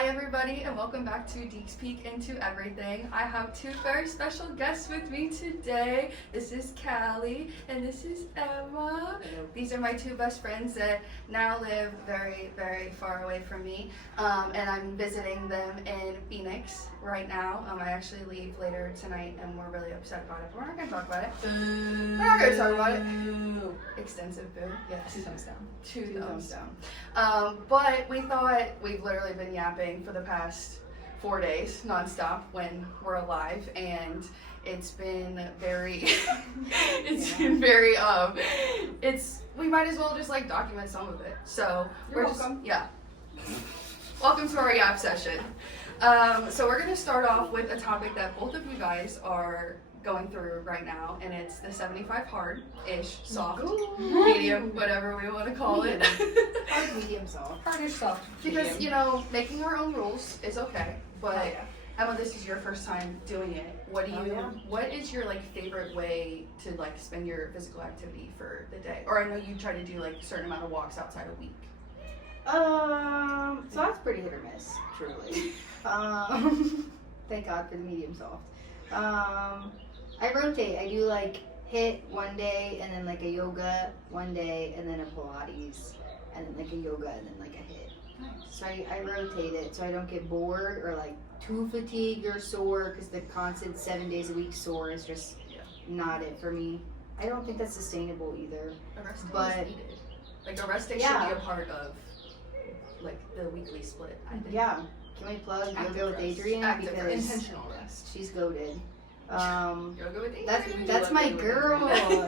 Hi everybody and welcome back to DEEKS PEEK Into Everything. I have two very special guests with me today. This is Callie and this is Emma. These are my two best friends that now live very, very far away from me. And I'm visiting them in Phoenix right now. I actually leave later tonight and we're really upset about it. But we're not going to talk about it. We're not going to talk about it. Extensive boo. Yes. 2 thumbs down. Two thumbs down. But we thought we've literally been yapping for the past 4 days nonstop when we're alive, and it's been very we might as well just like document some of it. So You're welcome. Welcome to our yap session. So we're gonna start off with a topic that both of you guys are going through right now, and it's the 75 hard-ish, soft, medium, whatever we want to call it. Hard, medium, soft. Hardish soft. Because, you know, making our own rules is okay, but Emma, this is your first time doing it. What is your like favorite way to like spend your physical activity for the day? Or I know you try to do like a certain amount of walks outside a week. So that's pretty hit or miss, truly. Thank God for the medium soft. I rotate. I do like HIIT one day and then like a yoga one day and then a Pilates and then like a yoga and then like a HIIT. Nice. So I rotate it so I don't get bored or like too fatigued or sore, because the constant 7 days a week sore is just not it for me. I don't think that's sustainable either. A rest day But- is needed. Like a rest day should be a part of like the weekly split, I think. Yeah. Can we plug Active yoga with rest. Adrian? Active Because rest. Intentional rest. she's goated. Yoga with Adrian. That's my girl.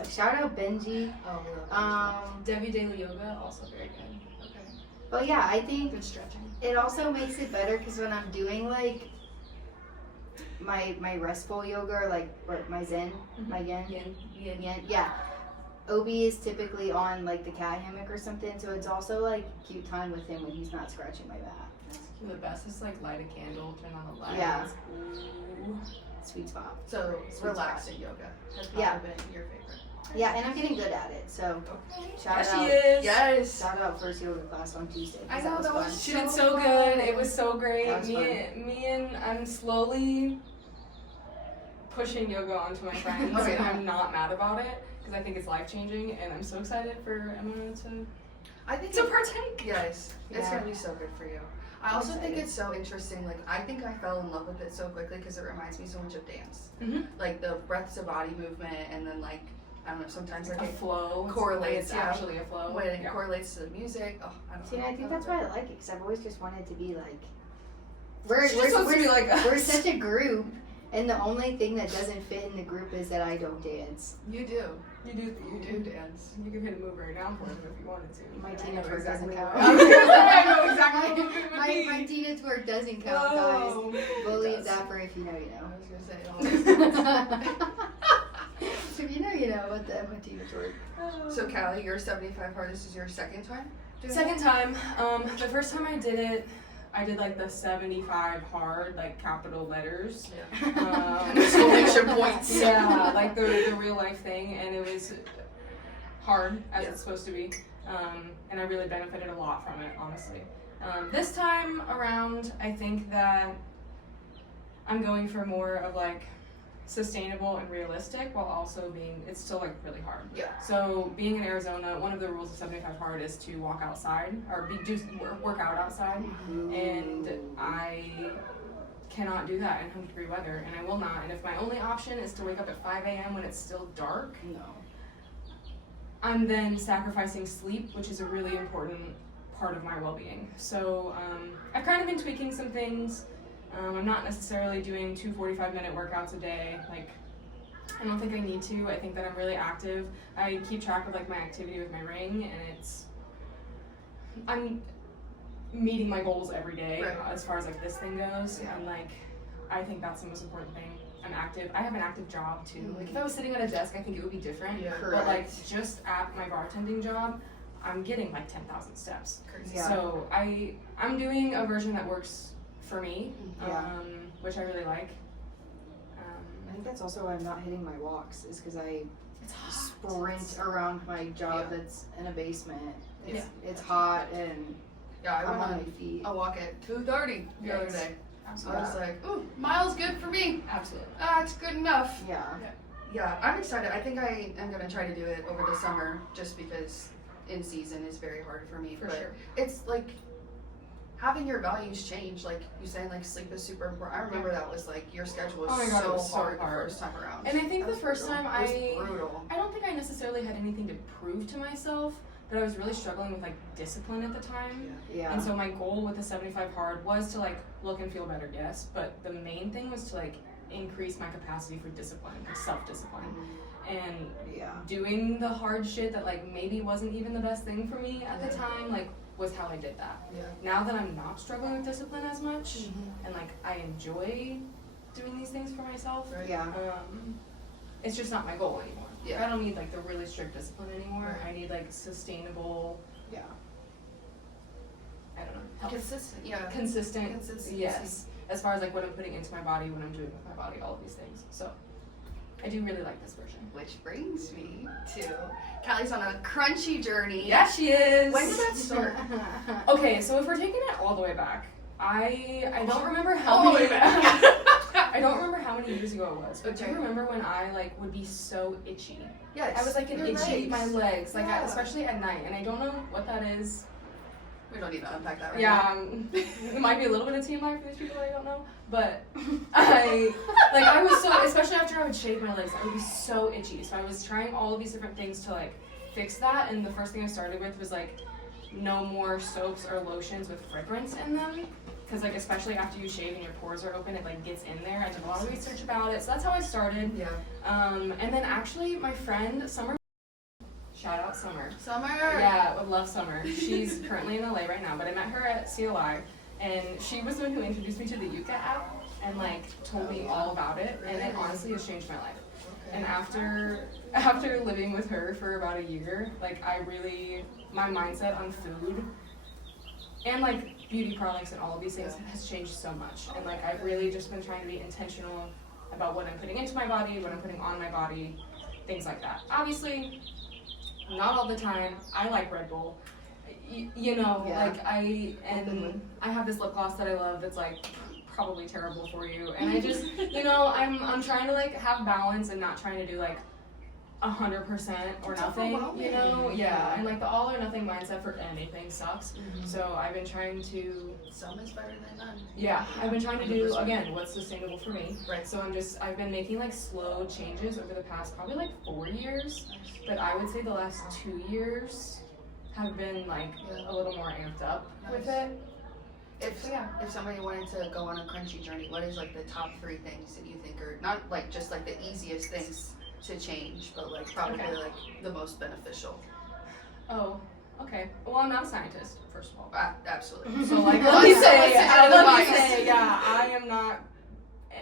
Shout out Benji. Oh, we love Debbie Daily Yoga, also very good. okay. But yeah, I think Good stretching. it also makes it better because when I'm doing like my restful yoga or like my zen, my yin, yeah. Obi is typically on like the cat hammock or something, so it's also like cute time with him when he's not scratching my back. The best is like light a candle, turn on the lights. Yeah. Ooh. Sweet spot. So Sweet relaxing yoga has probably been your favorite. Yeah, and I'm getting good at it. So shout Yes, out. she is. Yes. Shout out first yoga class on Tuesday. 'Cause I know, that was fun. She did so So good. fun. It was so great. That was Me and I'm slowly pushing yoga onto my friends, Okay. and I'm not mad about it because I think it's life changing, and I'm so excited for Emma I think to partake. yes, it's Yeah. gonna be so good for you. I also think it's so interesting. Like I think I fell in love with it so quickly because it reminds me so much of dance. Mhm. Like the breath to body movement, and then like I don't know. Sometimes like A it flow correlates, It's yeah. actually a flow. when it Yeah. correlates to the music. Oh, I don't See, know. I think that's why I like it, because I've always just wanted to be like. She just wants to be like us. We're such a group, and the only thing that doesn't fit in the group is that I don't dance. You do. You do. You do dance. You could hit a move right now for him if you wanted to. My I Tina know twerk exactly doesn't count. what- I was gonna say, I know exactly what it would my be. Tina twerk doesn't count, Whoa. guys. We'll leave that for if you know, you I know. was gonna say it always. If you know, you know what the Tina twerk. So Callie, your 75 hard. This is your second time doing Second time. The first time I did it, I did like the 75 hard, like capital letters. Yeah. Exclamation points. Yeah, like the real life thing, and it was hard as Yeah. it's supposed to be, and I really benefited a lot from it, honestly. This time around, I think that I'm going for more of like sustainable and realistic, while also being, it's still like really hard. Yeah. So being in Arizona, one of the rules of 75 hard is to walk outside or work out outside, and I cannot do that in 100-degree weather, and I will not. And if my only option is to wake up at 5 a.m. when it's still dark, No. I'm then sacrificing sleep, which is a really important part of my well-being. So I've kind of been tweaking some things. I'm not necessarily doing 2 45-minute workouts a day. Like, I don't think I need to. I think that I'm really active. I keep track of like my activity with my ring, and I'm meeting my goals every day. Right. As far as like this thing goes. Yeah. And like, I think that's the most important thing. I'm active. I have an active job too. Like if I was sitting at a desk, I think it would be different. Yeah. But like just at my bartending job, I'm getting like 10,000 steps. Crazy. Yeah. So I'm doing a version that works for me, Yeah. which I really like. I think that's also why I'm not hitting my walks, is because I It's hot. sprint around my job Yeah. that's in a basement. It's hot, and Yeah, I I'm went on on my feet. a walk at 2:30 the other Yes. day. So I Absolutely. was like, ooh, miles good for me. Absolutely. It's good enough. Yeah. Yeah, I'm excited. I think I am gonna try to do it over the summer, just because in season is very hard for me. For but sure. it's like having your values change. Like you saying, like sleep is super important. I remember that was like your schedule was Oh my God, it so was so hard the hard. first time around. And I think That the was first brutal. time It was brutal. I don't think I necessarily had anything to prove to myself, but I was really struggling with like discipline at the time. Yeah. And so my goal with the 75 hard was to like look and feel better, yes, but the main thing was to like increase my capacity for discipline, like self-discipline. And Yeah. doing the hard shit that like maybe wasn't even the best thing for me at the time, like was how I did that. Yeah. Now that I'm not struggling with discipline as much and like I enjoy doing these things for myself, Right. Yeah. it's just not my goal anymore. Yeah. Like, I don't need like the really strict discipline anymore. Right. I need like sustainable, Yeah. I don't know, health. Consistent. Yeah. Consistent, Consistency. yes, as far as like what I'm putting into my body, what I'm doing with my body, all of these things. So I do really like this version. Which brings me to Callie's on a crunchy journey. Yeah, she is. When did that start? Okay, so if we're taking it all the way back, I don't remember how All the many way back. I don't remember how many years ago it was, but do Okay. you remember when I like would be so itchy? Yes. I was like an your itchy, legs. my legs, like Yeah. especially at night, and I don't know what that is. We don't need to unpack that right Yeah, now. it might be a little bit of TMI for these people I don't know, but I was so, especially after I would shave my legs, I would be so itchy. So I was trying all of these different things to like fix that, and the first thing I started with was like no more soaps or lotions with fragrance in them, because like especially after you shave and your pores are open, it like gets in there. I did a lot of research about it, so that's how I started. Yeah. And then actually my friend Summer, shout out Summer. Summer. Yeah, I love Summer. She's currently in LA right now, but I met her at COI, and she was the one who introduced me to the Yucca app and like told me all about it, and it honestly has changed my life. And after living with her for about a year, like my mindset on food and like beauty products and all of these things has changed so much. And like I've really just been trying to be intentional about what I'm putting into my body, what I'm putting on my body, things like that. Obviously, not all the time. I like Red Bull. You know, Yeah. like I have this lip gloss that I love that's like probably terrible for you. And I just, you know, I'm trying to like have balance and not trying to do like 100% or It's nothing, you overwhelming. know? Yeah, and like the all or nothing mindset for anything sucks. So I've been trying to, Some is better than none. yeah, I've been trying to do, 100%. again, what's sustainable for me. Right. So I've been making like slow changes over the past probably like 4 years, but I would say the last 2 years have been like a little more amped up with it. If somebody wanted to go on a crunchy journey, what is like the top 3 things that you think are not like just like the easiest things to change, but like probably Okay. like the most beneficial? Oh, okay. Well, I'm not a scientist, first of all. Absolutely. So like, Let's let me advice. say, yeah,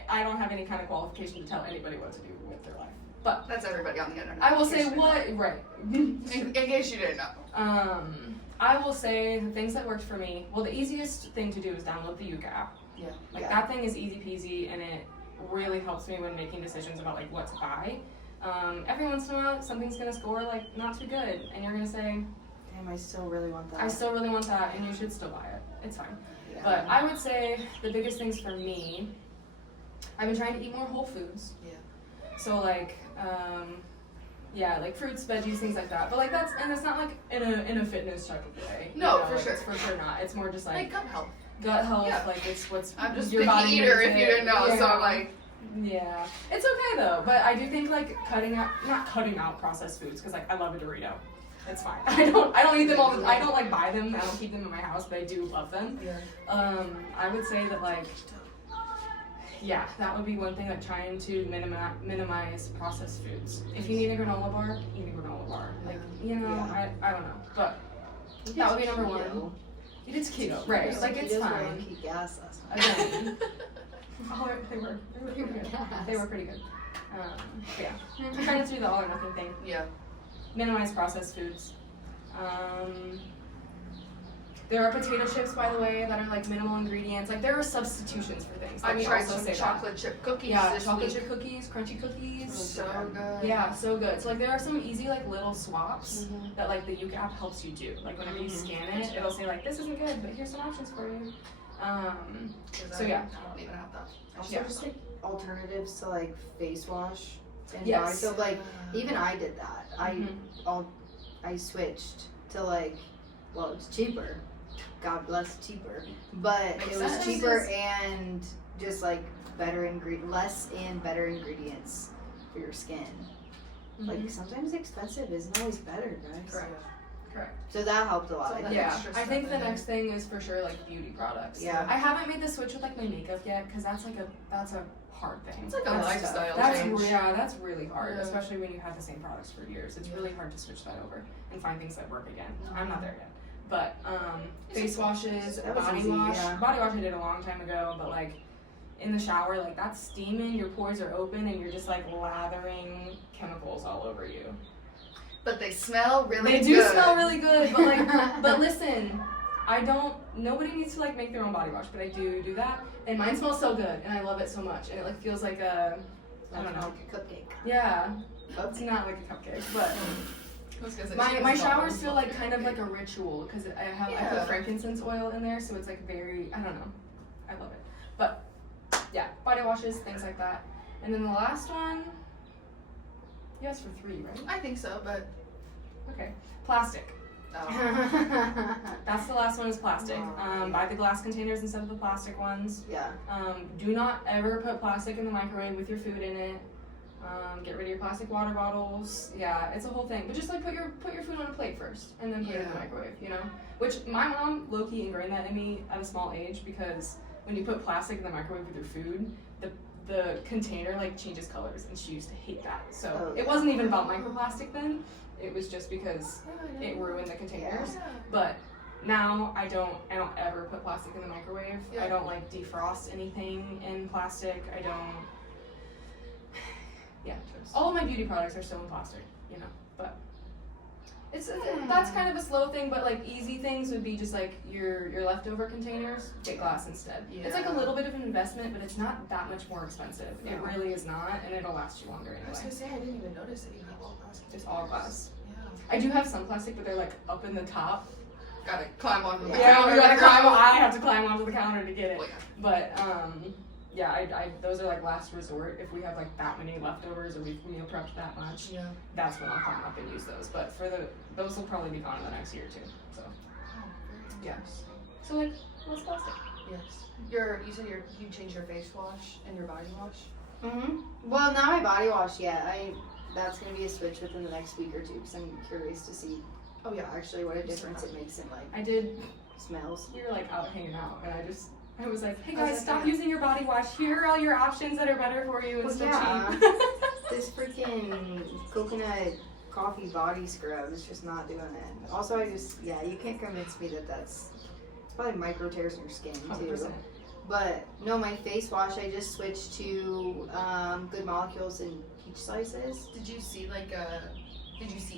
I don't have any kind of qualification to tell anybody what to do with their life. But That's everybody on the internet. I will in say case you didn't what, right. know. In case you didn't know. I will say the things that worked for me. Well, the easiest thing to do is download the Yucca app. Yeah. Like that thing is easy peasy, and it really helps me when making decisions about like what to buy. Every once in a while, something's gonna score like not too good, and you're gonna say, Damn, I still really want that. I still really want that, and you should still buy it. It's fine. Yeah. But I would say the biggest things for me, I've been trying to eat more whole foods. Yeah. So like, like fruits, veggies, things like that. But like it's not like in a fitness type of way. No, you know, for sure. It's for sure not. It's more just Like like gut health. gut health. Yeah. Like it's what's I'm just your picky body eater needs if you it. didn't know. So Yeah. like. Yeah, it's okay though. But I do think like not cutting out processed foods, because like I love a Dorito. It's fine. I don't eat them all. I don't like buy them. I don't keep them in my house, but I do love them. Yeah. I would say that like, yeah, that would be one thing, like trying to minimize processed foods. If you need a granola bar, eat a granola bar. Like, you know, Yeah. I don't know, but that would be number one. It is keto, right? Like it's fine. Keep gas last night. Again. Oh, they were pretty good. They were pretty good. But yeah, I'm trying to do the all or nothing thing. Yeah. Minimize processed foods. There are potato chips, by the way, that are like minimal ingredients. Like there are substitutions for things. Let I me tried also some say chocolate chip cookies Yeah, this chocolate week. chip cookies, crunchy cookies. So good. Yeah, so good. So like there are some easy like little swaps Mhm. that like the Yuka app helps you do. Like whenever you scan it, it'll say like this isn't good, but here's some options for you. So yeah. I don't even have that. Also, Yeah. just like alternatives to like face wash and Yes. body soap. Like even I did that. Mhm. I switched to like, well, it's cheaper. God bless cheaper, but Makes it was sense. cheaper and just like less and better ingredients for your skin. Like sometimes expensive isn't always better, guys. Correct. Correct. So that helped a lot. So I that- think. Yeah, extra I stuff think in the there. next thing is for sure like beauty products. Yeah. I haven't made the switch with like my makeup yet because that's a hard thing. It's like a That's lifestyle tough. That's change. that's really hard, Yeah. especially when you have the same products for years. It's really hard to switch that over and find things that work again. I'm not there yet. But face washes, That was body easy, wash. yeah. Body wash I did a long time ago, but like in the shower, like that's steaming, your pores are open, and you're just like lathering chemicals all over you. But they smell really They good. do smell really good, but like, but listen, nobody needs to like make their own body wash, but I do that, and mine smells so good, and I love it so much, and it like feels like I don't know, Like a cupcake. yeah, it's not like a cupcake, but I was gonna say, she my was showers not feel like kind of like a ritual, because I Yeah. put frankincense oil in there, so it's like very, I don't know, I love it, but yeah, body washes, things like that, and then the last one, you asked for 3, right? I think so, but Okay, plastic. That's the last one is plastic. Buy the glass containers instead of the plastic ones. Yeah. Do not ever put plastic in the microwave with your food in it. Get rid of your plastic water bottles. Yeah, it's a whole thing. But just like put your food on a plate first and then put it in the Yeah. microwave, you know? Which my mom low-key ingrained that in me at a small age because when you put plastic in the microwave with your food, the container like changes colors and she used to hate that. So it wasn't even about microplastic then. It was just because it ruined the containers. But now I don't ever put plastic in the microwave. Yeah. I don't like defrost anything in plastic. I don't. Yeah, all of my beauty products are still in plastic, you know. But that's kind of a slow thing. But like easy things would be just like your leftover containers, get glass instead. It's like a little bit of an investment, but it's not that much more expensive. It really is not, and it'll last you longer I was anyway. gonna say, I didn't even notice that you have all plastic. It's all glass. Yeah. I do have some plastic, but they're like up in the top. Gotta climb onto the Yeah, counter. you gotta climb. I have to climb onto the counter to get it. Well, yeah. But yeah, I those are like last resort. If we have like that many leftovers or we've meal prepped that much, Yeah. that's when I'll climb up and use those. But for those will probably be gone in the next year too. So Oh, very Yeah. interesting. so like less plastic. Yes. You said you changed your face wash and your body wash. Well, not my body wash yet. That's gonna be a switch within the next week or two because I'm curious to see. Oh yeah. Actually, what a difference it makes in like I did. smells. We were like out hanging out, and I was like, hey I was guys, like, stop yeah. using your body wash. Here are all your options that are better for you and Well, still yeah. cheap. This freaking coconut coffee body scrub is just not doing it. Also, you can't convince me that it's probably micro tears in your skin too. 100%. But no, my face wash, I just switched to Good Molecules and peach slices. Did you see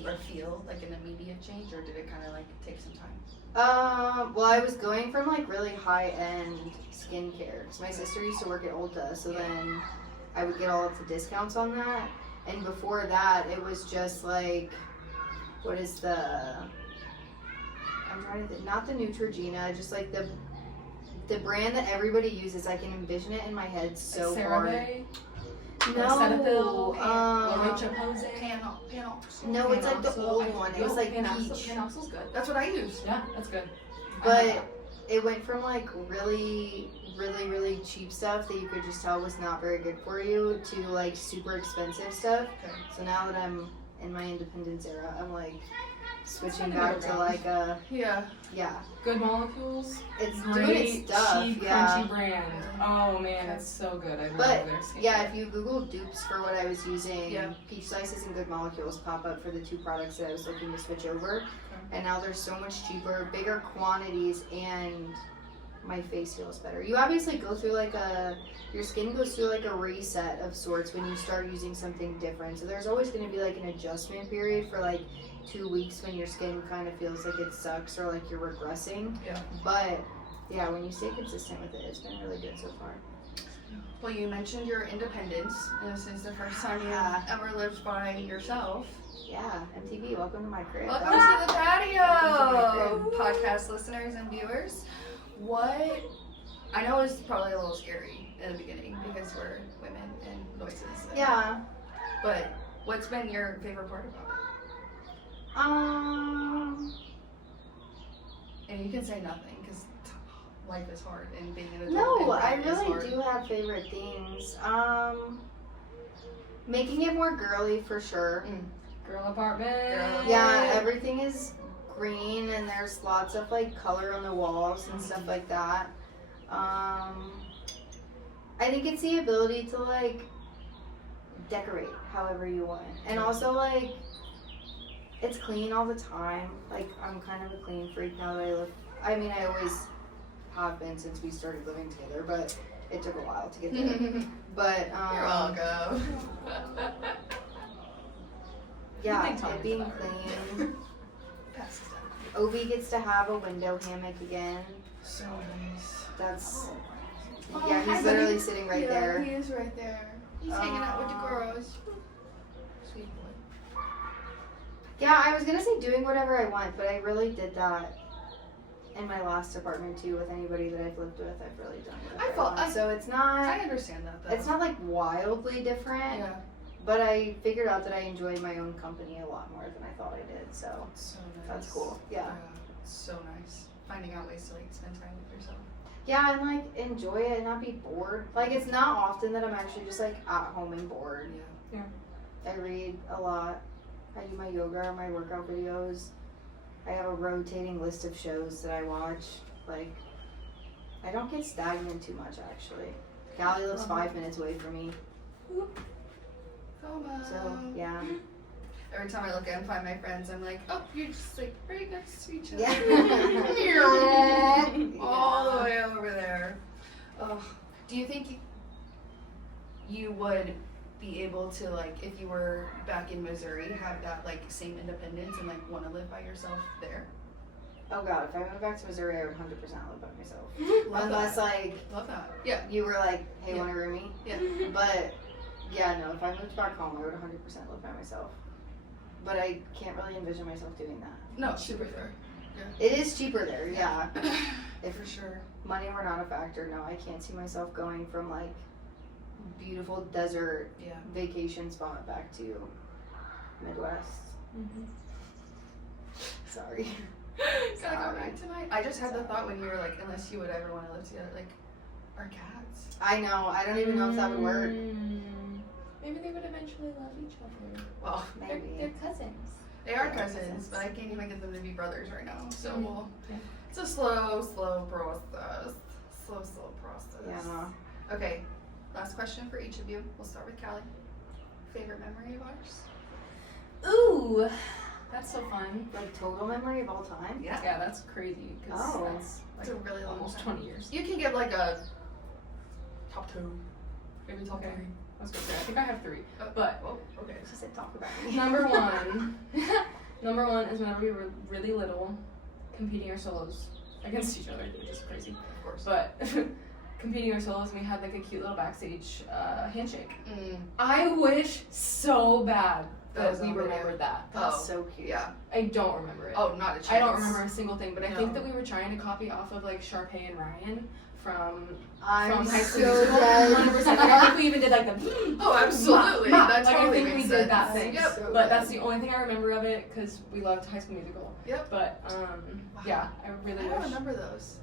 or feel like an immediate change, or did it kind of like take some time? Well, I was going from like really high-end skincare because my sister used to work at Ulta, so then I would get all of the discounts on that. And before that, it was just like, what is I'm trying to think, not the Neutrogena, just like the brand that everybody uses. I can envision it in my head so hard. CeraVe, No, Cetaphil, La Roche-Posay. Panel. no, it's like the Panoxyl. old one. It was like Panoxyl. peach. Panoxyl's good. That's what I use. Yeah, that's good. But it went from like really, really, really cheap stuff that you could just tell was not very good for you to like super expensive stuff. Okay. So now that I'm in my independence era, I'm like switching kinda back middle to ground. like Yeah. Good Molecules. it's Great, doing its stuff. cheap, Yeah. crunchy brand. Oh man, it's so good. I love But their skincare. yeah, if you Google dupes for what I was using, Yeah. peach slices and Good Molecules pop up for the two products that I was looking to switch over. And now they're so much cheaper, bigger quantities, and my face feels better. You obviously go through your skin goes through like a reset of sorts when you start using something different. So there's always going to be like an adjustment period for like 2 weeks when your skin kind of feels like it sucks or like you're regressing. Yeah. But yeah, when you stay consistent with it, it's been really good so far. Well, you mentioned your independence, and this is the first time you've Yeah. ever lived by yourself. Yeah, MTV, welcome to my crib. Welcome That to the patio, podcast listeners and viewers. What, I know it's probably a little scary in the beginning because we're women and voices. And, yeah. But what's been your favorite part about it? And you can say nothing because life is hard and being an adult. No, and I dating is really hard. do have favorite things. Making it more girly for sure. Girl apartment. Girl. Yeah, everything is green and there's lots of like color on the walls and stuff like that. I think it's the ability to like decorate however you want. And also like it's clean all the time. Like I'm kind of a clean freak now that I live. I mean, I always have been since we started living together, but it took a while to get there. But You're welcome. yeah, think time it is being about right. clean. Pass this down. Obi gets to have a window hammock again. So nice. That's Oh, yeah, hi, he's literally buddy. sitting right Yeah, there. he is right there. He's hanging out with the girls. Sweet boy. Yeah, I was gonna say doing whatever I want, but I really did that in my last apartment too. With anybody that I've lived with, I've really done whatever I want. So it's I not understand that though. it's not like wildly different. Yeah. But I figured out that I enjoy my own company a lot more than I thought I did. So So nice. that's cool. Yeah. It's so nice. Finding out ways to like spend time with yourself. Yeah, and like enjoy it and not be bored. Like it's not often that I'm actually just like at home and bored. Yeah. I read a lot. I do my yoga or my workout videos. I have a rotating list of shows that I watch. Like, I don't get stagnant too much actually. Callie lives 5 minutes away from me, Come on. so yeah. Every time I look at and find my friends, I'm like, oh, you're just like right next to each other. Yeah. All the way over there. Oh, do you think you would be able to, like, if you were back in Missouri, have that like same independence and like want to live by yourself there? Oh god, if I went back to Missouri, I would 100% live by myself. Love Unless that. like Love that. Yeah. you were like, hey, Yeah. want a roomie? Yeah. But yeah, no, if I moved back home, I would 100% live by myself. But I can't really envision myself doing that. No, super fair. It is cheaper there, yeah. If For sure. money were not a factor, no, I can't see myself going from like beautiful desert Yeah. vacation spot back to Midwest. Sorry. Gotta go Sorry. back tonight. I just had the Sorry. thought when you were like, unless you would ever want to live together, like, our cats. I know, I don't even know if that would work. Maybe they would eventually love each other. Well, Maybe. They're cousins. they are Yeah, cousins, cousins. but I can't even get them to be brothers right now. So Mhm. we'll, Yeah. it's a slow process. Slow process. Yeah. Okay, last question for each of you. We'll start with Callie. Favorite memory of ours? Ooh, that's so fun. Like total memory of all time? Yeah. Yeah, that's crazy. 'Cause Oh. that's It's like a really long almost time. 20 years. You can give like a top two. Maybe top Okay. three. I was gonna say, I think I have 3. Oh, But oh, okay. She said talk about me. number one is whenever we were really little, competing our solos against each other, which is crazy. Of course. But competing our solos, and we had like a cute little backstage handshake. Mm, I wish so bad That that was we on video. remembered that. That's Oh, so cute. yeah. I don't remember it. Oh, not a chance. I don't remember a single thing, but I think No. that we were trying to copy off of like Sharpay and Ryan from I'm high so school. musical. dead. 100%. Like, I think we even did like the. Oh, absolutely. That Like, totally I think makes we sense. did that thing. Yep. So But dead. that's the only thing I remember of it because we loved High School Musical. Yep. But yeah, I I really don't wish. remember those.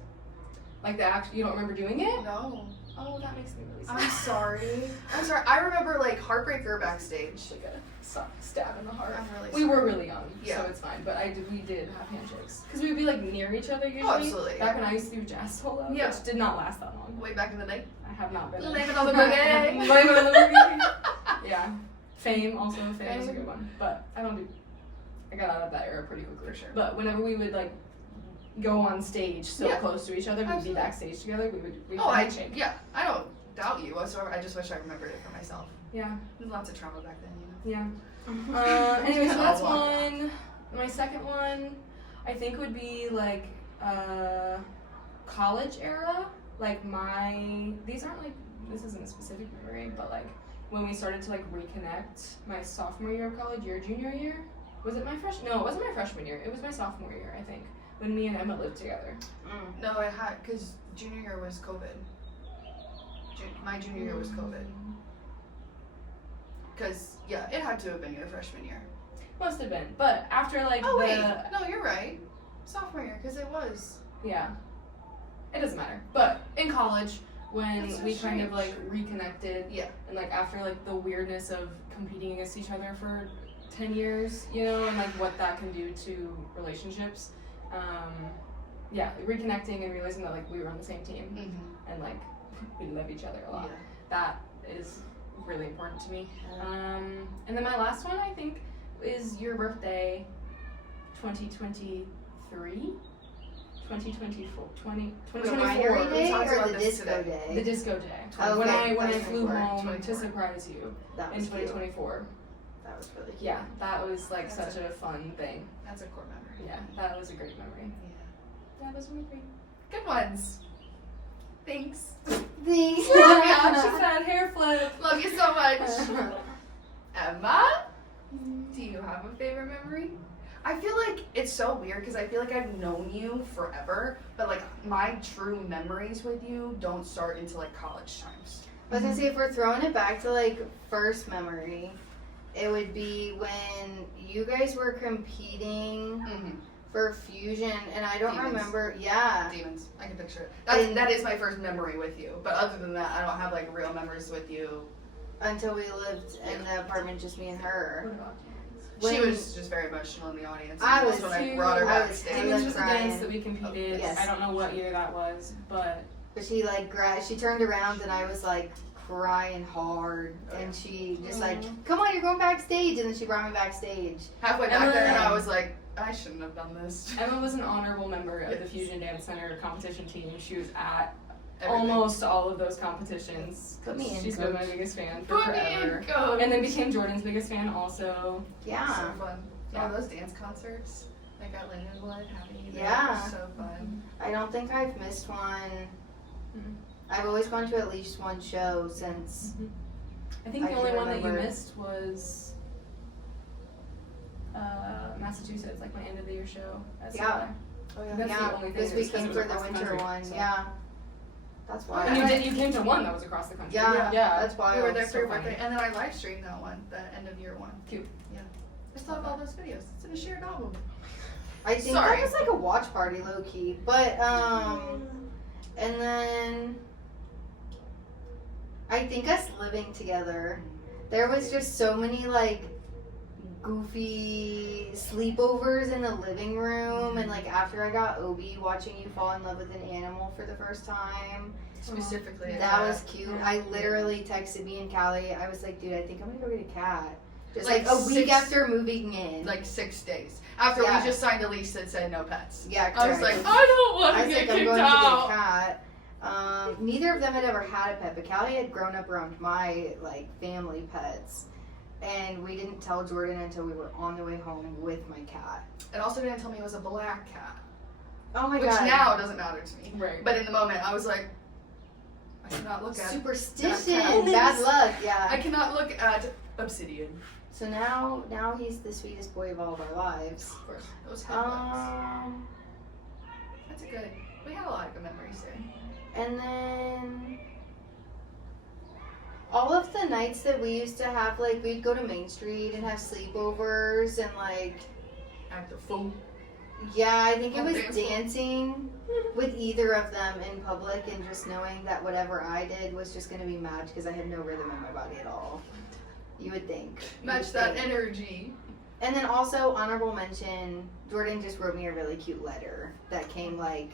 Like the act, you don't remember doing it? No. Oh, that makes me really sad. I'm sorry. I'm sorry. I remember like Heartbreaker backstage. Like a stab in the heart. I'm really We sorry. were really young, Yeah. so it's fine. But we did have handshakes because we would be like near each other usually. Oh, absolutely. Back when I used to do jazz solo, Yeah. which did not last that long. Way back in the day. I have not been. Blame it on the boogie. Blame it on the boogie. Yeah. Fame also. Fame was a good one, but I don't do. I got out of that era pretty quickly. For sure. But whenever we would like go on stage so Yeah. close to each other, we'd Absolutely. be backstage together. We Oh, I handshake. yeah. I don't doubt you whatsoever. I just wish I remembered it for myself. Yeah. There's lots of trauma back then, you know. Yeah. Anyway, so that's Oh, wow. one. My second one, I think, would be like college era. Like these aren't like, this isn't a specific memory, but like when we started to like reconnect my sophomore year of college, your junior year. Was it my freshman? No, it wasn't my freshman year. It was my sophomore year, I think, when me and Emma lived together. No, I had, because junior year was COVID. My junior year was COVID. Because, yeah, it had to have been your freshman year. Must have been. But after like Oh, wait. No, you're right. Sophomore year, because it was. Yeah. It doesn't matter. But in college, when That's so we kind of strange. like reconnected, Yeah. and like after like the weirdness of competing against each other for 10 years, you know, and like what that can do to relationships. Yeah, reconnecting and realizing that like we were on the same team Mm-hmm. and like we love each other a lot. Yeah. That is really important to me. And then my last one, I think, is your birthday, 2023? 2024. The 2024. winery day talked or about the this disco today. day? The disco day. Okay, When I that's flew 24, home 24. to surprise you That in was cute. 2024. That was really cute. Yeah, that was like That's such a fun thing. That's a core memory. Yeah, that was a great memory. Yeah. Yeah, those were my three. Good ones. Thanks. Thanks. Yeah, she's had hair flip. Love you so much. Emma, do you have a favorite memory? I feel like it's so weird because I feel like I've known you forever, but like my true memories with you don't start until like college times. I was gonna say, if we're throwing it back to like first memory, it would be when you guys were competing for Fusion, and I don't Demons. remember. Yeah. Demons. I can picture it. That is my first memory with you. But other than that, I don't have like real memories with you. Until we lived in the apartment, just me and her. She When- was just very emotional in the audience. I and was that's when too. I brought her I was backstage. too. Demons was a crying. dance that we competed. Yes. I don't know what year that was, but But she like she turned around and I was like crying hard, and she just like, come on, you're going backstage, and then she brought me backstage. Halfway back there, and I was like, I shouldn't have done this. Emma was an honorable member of the Fusion Dance Center competition team. She was at Everything. almost all of those competitions. Put me in, She's been my coach. biggest fan for Put me forever. in, coach. And then became Jordan's biggest fan also. Yeah. So fun. Yeah. Oh, those dance concerts, like at Lindenwood, having you there, Yeah. was so fun. I don't think I've missed one. Mhm. I've always gone to at least one show since. I think I the can only one that you remember. missed was Massachusetts, like my end of the year show at Yeah. CLI. Oh That's the Yeah, only thing because that we was 'cause it came was for the across the winter country, one. so. Yeah. That's why. And you came to one that was across the country. Yeah, Yeah. that's why. We were there so for your funny. birthday, and then I live streamed that one, the end of year one. Cute. Yeah. I still have all those videos. It's in a shared album. I think Sorry. that was like a watch party, low key. But and then I think us living together, there was just so many like goofy sleepovers in the living room, and like after I got Obi, watching you fall in love with an animal for the first time. Specifically. That was cute. I literally texted me and Callie. I was like, dude, I think I'm gonna go get a cat. Just like, Like a week 6 after moving in. like 6 days. After Yeah. we just signed a lease that said no pets. Yeah, I was correct. like, I don't want I to was get like, I'm kicked going out. to get a cat. Neither of them had ever had a pet, but Callie had grown up around my like family pets, and we didn't tell Jordan until we were on the way home with my cat. And also didn't tell me it was a black cat. Oh my Which god! now doesn't matter to me. Right. But in the moment, I was like, I cannot look at. Superstition, that cat. bad luck. I Yeah. cannot look at obsidian. So now he's the sweetest boy of all of our lives. Of course, those headbuds. Um, That's a good. We had a lot of good memories there. and then all of the nights that we used to have, like we'd go to Main Street and have sleepovers and like. Act a fool. Yeah, I think it Oh, was dance floor. dancing with either of them in public and just knowing that whatever I did was just going to be matched because I had no rhythm in my body at all. You would think. You Match would that think. energy. And then also, honorable mention, Jordan just wrote me a really cute letter that came like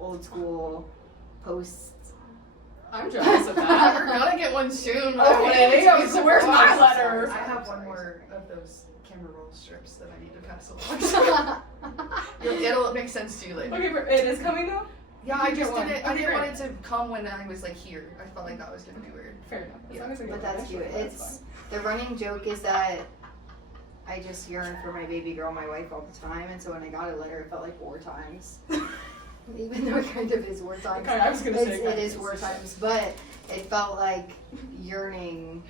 old school posts. I'm jealous of We're that. gonna get one soon. but Okay, I wanted it to be so where's my surprised. letter? I have one more of those camera roll strips that I need to pass along. It'll make sense to you later. Okay, but it is coming though? Yeah, I You just get one. didn't. I Okay, didn't great. want it to come when I was like here. I felt like that was gonna be weird. Fair enough. As Yeah. long as I get But one, that's cute. that's It's the running joke is that I just yearn for my baby girl, my wife, all the time. And so when I got a letter, it felt like war times. Even though it kind of is war times. Okay, I was gonna say it is war times, but it felt like yearning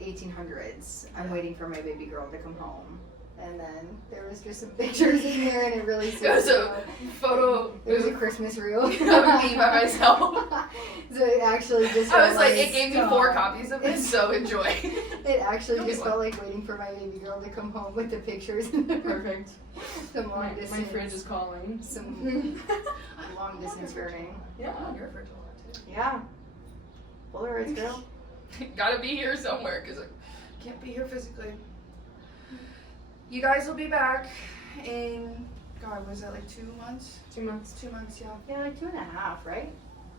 1800s. I'm waiting for my baby girl to come home. And then there was just some pictures in there, and it really It was a photo. It was a Christmas reel. Of me by myself. So it actually just I was felt like, it gave me 4 copies of this, so enjoy. It actually Don't just get felt like waiting for my baby girl to come home with the pictures. Perfect. Some long My distance. fridge is calling. Some long distance yearning. Yeah. Oh, your fridge will have too. Yeah. Polaroids, girl. Gotta be here somewhere because I can't be here physically. You guys will be back in, God, was that like 2 months? 2 months. 2 months, yeah. Yeah, like 2.5, right?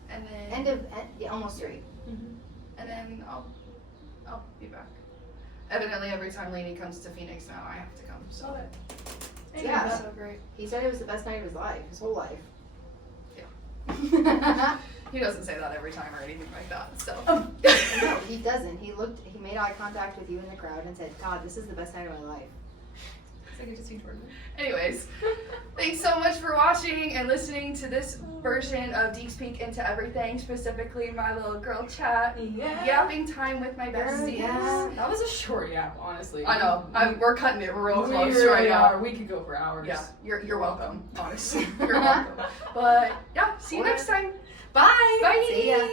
And then Yeah, almost 3. and then I'll be back. Evidently, every time Lainey comes to Phoenix now, I have to come. So Yeah. that's so great. He said it was the best night of his life, his whole life. Yeah. He doesn't say that every time or anything like that. So No, he doesn't. He made eye contact with you in the crowd and said, God, this is the best night of my life. I get to see Jordan. anyways, thanks so much for watching and listening to this version of DEEKS PEEK Into Everything, specifically my little girl chat. Yeah. Yapping time with my besties. Yeah. That was a short yap, honestly. I know. We're cutting it real We close really right now. are. We could go for hours. Yeah, you're welcome, honestly. You're welcome. But yeah, see you next time. Bye. Bye. See ya.